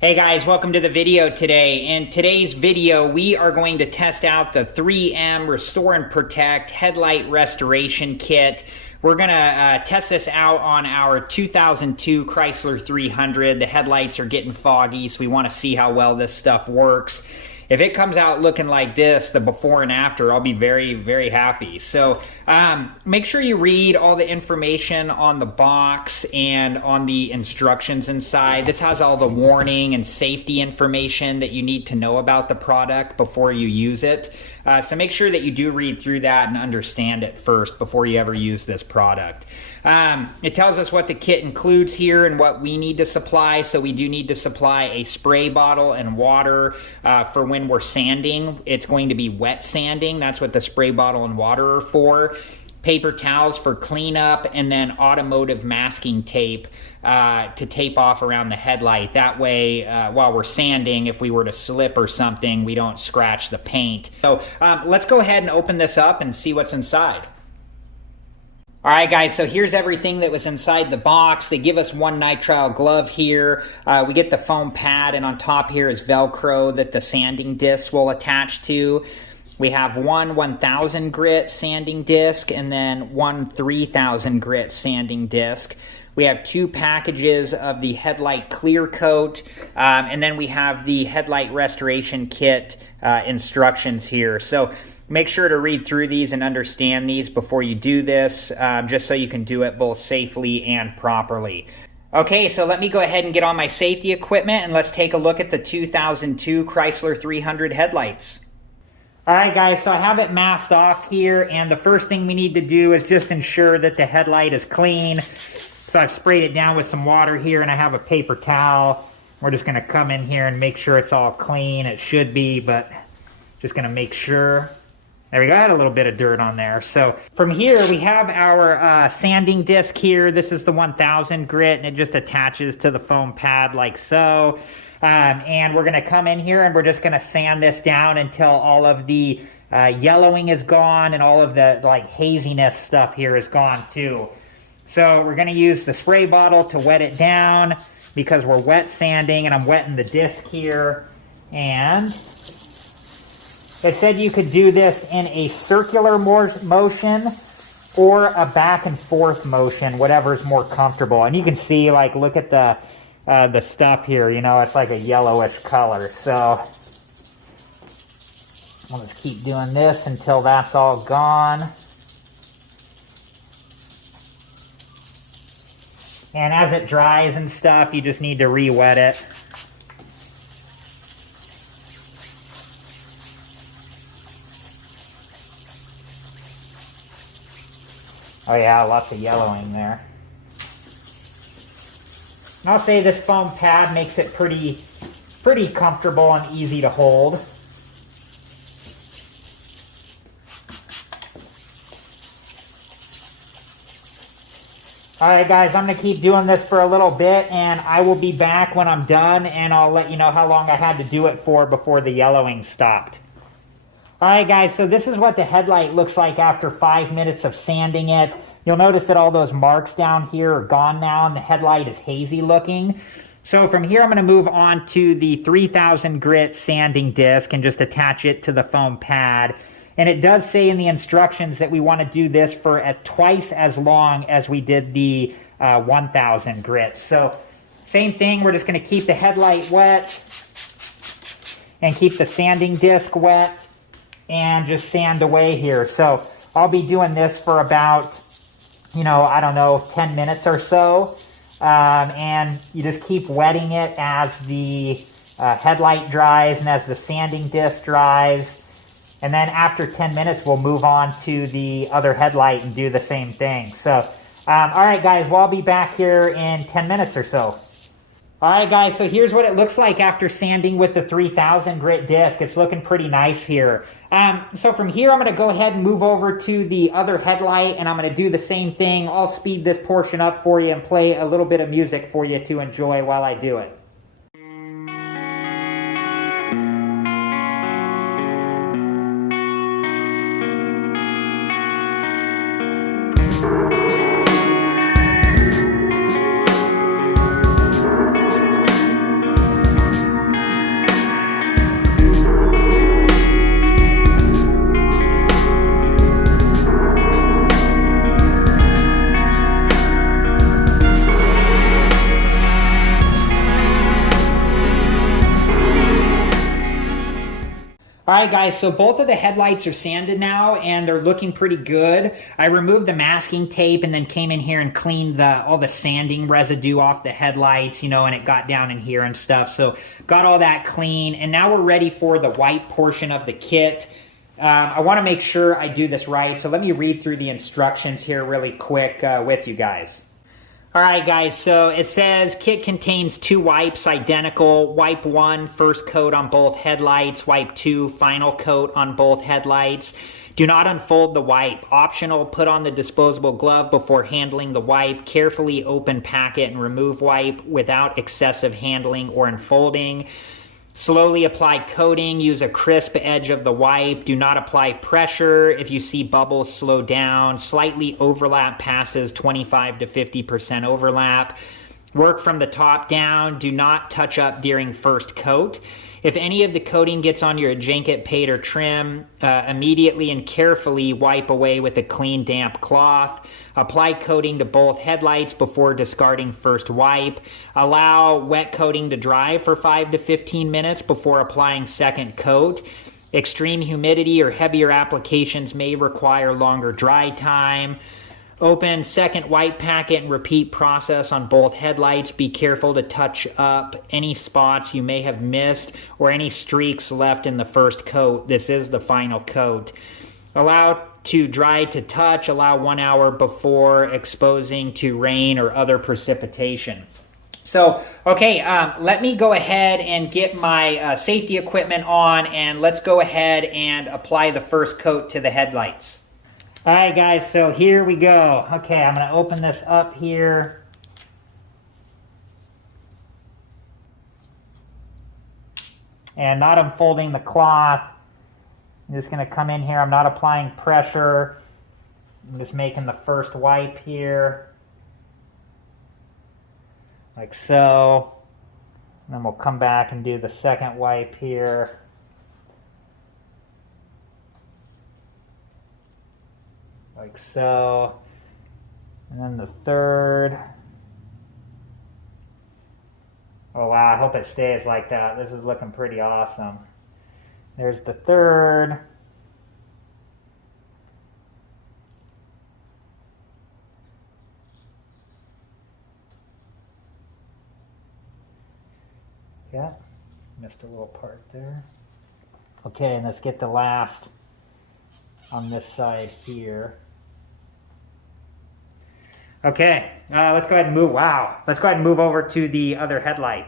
Hey guys, welcome to the video today. In today's video, we are going to test out the 3M Restore and Protect Headlight Restoration Kit. We're going to test this out on our 2002 Chrysler 300. The headlights are getting foggy, so we want to see how well this stuff works. If it comes out looking like this, the before and after, I'll be very, very happy. So make sure you read all the information on the box and on the instructions inside. This has all the warning and safety information that you need to know about the product before you use it. So make sure that you do read through that and understand it first before you ever use this product. It tells us what the kit includes here and what we need to supply. So we do need to supply a spray bottle and water for when we're sanding. It's going to be wet sanding. That's what the spray bottle and water are for. Paper towels for cleanup, and then automotive masking tape to tape off around the headlight. That way, while we're sanding, if we were to slip or something, we don't scratch the paint. So let's go ahead and open this up and see what's inside. All right, guys, so here's everything that was inside the box. They give us one nitrile glove here. We get the foam pad, and on top here is Velcro that the sanding disc will attach to. We have one 1000 grit sanding disc and then one 3000 grit sanding disc. We have two packages of the headlight clear coat, and then we have the headlight restoration kit instructions here. So make sure to read through these and understand these before you do this, just so you can do it both safely and properly. Okay, so let me go ahead and get on my safety equipment and let's take a look at the 2002 Chrysler 300 headlights. All right, guys, so I have it masked off here, and the first thing we need to do is just ensure that the headlight is clean. So I've sprayed it down with some water here, and I have a paper towel. We're just going to come in here and make sure it's all clean. It should be, but just going to make sure. There we go, I had a little bit of dirt on there. So from here, we have our sanding disc here. This is the 1000 grit, and it just attaches to the foam pad like so. And we're going to come in here and we're just going to sand this down until all of the yellowing is gone and all of the haziness stuff here is gone too. So we're going to use the spray bottle to wet it down because we're wet sanding, and I'm wetting the disc here. And it said you could do this in a circular motion or a back and forth motion, whatever's more comfortable. And you can see, look at the stuff here, it's like a yellowish color. So I'll just keep doing this until that's all gone. And as it dries and stuff, you just need to re-wet it. Oh yeah, lots of yellowing there. And I'll say this foam pad makes it pretty comfortable and easy to hold. Alright guys, I'm going to keep doing this for a little bit, and I will be back when I'm done, and I'll let you know how long I had to do it for before the yellowing stopped. Alright guys, so this is what the headlight looks like after 5 minutes of sanding it. You'll notice that all those marks down here are gone now, and the headlight is hazy looking. So from here, I'm going to move on to the 3000 grit sanding disc and just attach it to the foam pad. And it does say in the instructions that we want to do this for twice as long as we did the 1000 grit. So same thing, we're just going to keep the headlight wet and keep the sanding disc wet and just sand away here. So I'll be doing this for about, I don't know, 10 minutes or so. And you just keep wetting it as the headlight dries and as the sanding disc dries. And then after 10 minutes, we'll move on to the other headlight and do the same thing. So, all right, guys, well, I'll be back here in 10 minutes or so. All right, guys, so here's what it looks like after sanding with the 3000 grit disc. It's looking pretty nice here. So from here, I'm going to go ahead and move over to the other headlight, and I'm going to do the same thing. I'll speed this portion up for you and play a little bit of music for you to enjoy while I do it. All right, guys, so both of the headlights are sanded now, and they're looking pretty good. I removed the masking tape and then came in here and cleaned all the sanding residue off the headlights, and it got down in here and stuff. So got all that clean, and now we're ready for the white portion of the kit. I want to make sure I do this right, so let me read through the instructions here really quick with you guys. All right, guys, so it says kit contains 2 wipes, identical. Wipe 1, first coat on both headlights. Wipe 2, final coat on both headlights. Do not unfold the wipe. Optional, put on the disposable glove before handling the wipe. Carefully open packet and remove wipe without excessive handling or unfolding. Slowly apply coating. Use a crisp edge of the wipe. Do not apply pressure. If you see bubbles, slow down. Slightly overlap passes, 25 to 50% overlap. Work from the top down. Do not touch up during first coat. If any of the coating gets on your junket, paint, or trim, immediately and carefully wipe away with a clean, damp cloth. Apply coating to both headlights before discarding first wipe. Allow wet coating to dry for 5 to 15 minutes before applying second coat. Extreme humidity or heavier applications may require longer dry time. Open second wipe packet and repeat process on both headlights. Be careful to touch up any spots you may have missed or any streaks left in the first coat. This is the final coat. Allow to dry to touch. Allow 1 hour before exposing to rain or other precipitation. So, okay, let me go ahead and get my safety equipment on, and let's go ahead and apply the first coat to the headlights. All right, guys, so here we go. Okay, I'm going to open this up here. And not unfolding the cloth. I'm just going to come in here. I'm not applying pressure. I'm just making the first wipe here. Like so. And then we'll come back and do the second wipe here. Like so. And then the third. Oh wow, I hope it stays like that. This is looking pretty awesome. There's the third. Yeah, missed a little part there. Okay, and let's get the last on this side here. Okay, let's go ahead and move. Wow, let's go ahead and move over to the other headlight.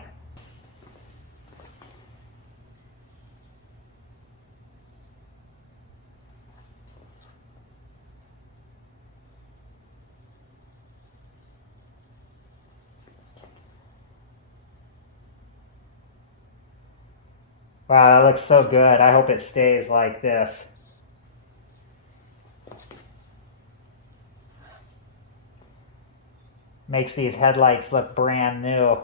Wow, that looks so good. I hope it stays like this. Makes these headlights look brand new.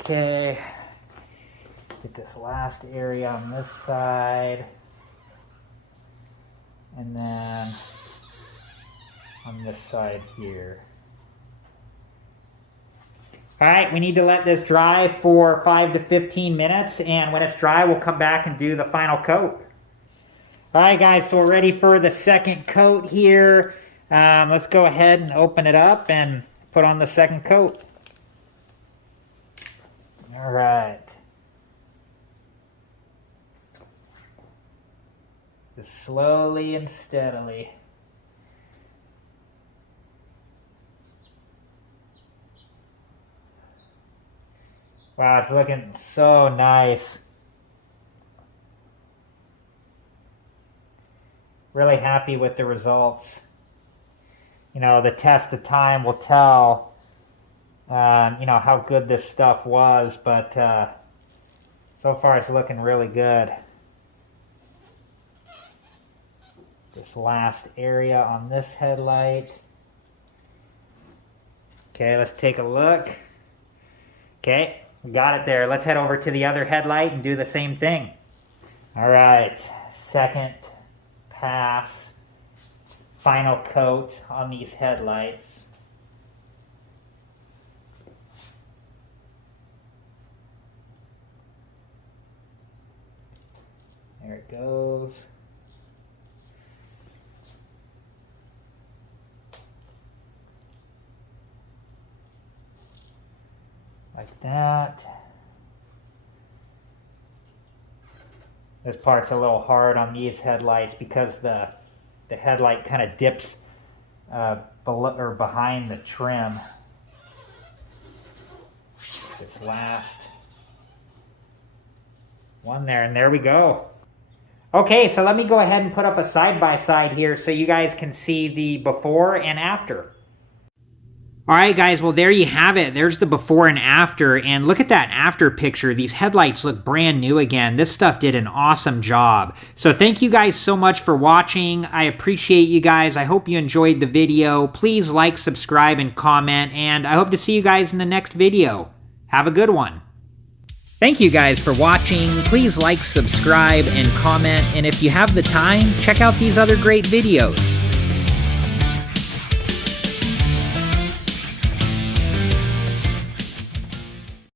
Okay, get this last area on this side. And then on this side here. All right, we need to let this dry for 5 to 15 minutes, and when it's dry, we'll come back and do the final coat. All right, guys, so we're ready for the second coat here. Let's go ahead and open it up and put on the second coat. All right. Just slowly and steadily. Wow, it's looking so nice. Really happy with the results. You know, the test of time will tell, you know, how good this stuff was, but so far it's looking really good. This last area on this headlight. Okay, let's take a look. Okay, we got it there. Let's head over to the other headlight and do the same thing. All right, second pass final coat on these headlights. There it goes. Like that. This part's a little hard on these headlights because the headlight kind of dips below or behind the trim. This last one there, and there we go. Okay, so let me go ahead and put up a side-by-side here so you guys can see the before and after. Alright guys, well there you have it. There's the before and after, and look at that after picture. These headlights look brand new again. This stuff did an awesome job. So thank you guys so much for watching. I appreciate you guys. I hope you enjoyed the video. Please like, subscribe, and comment, and I hope to see you guys in the next video. Have a good one. Thank you guys for watching. Please like, subscribe, and comment, and if you have the time, check out these other great videos.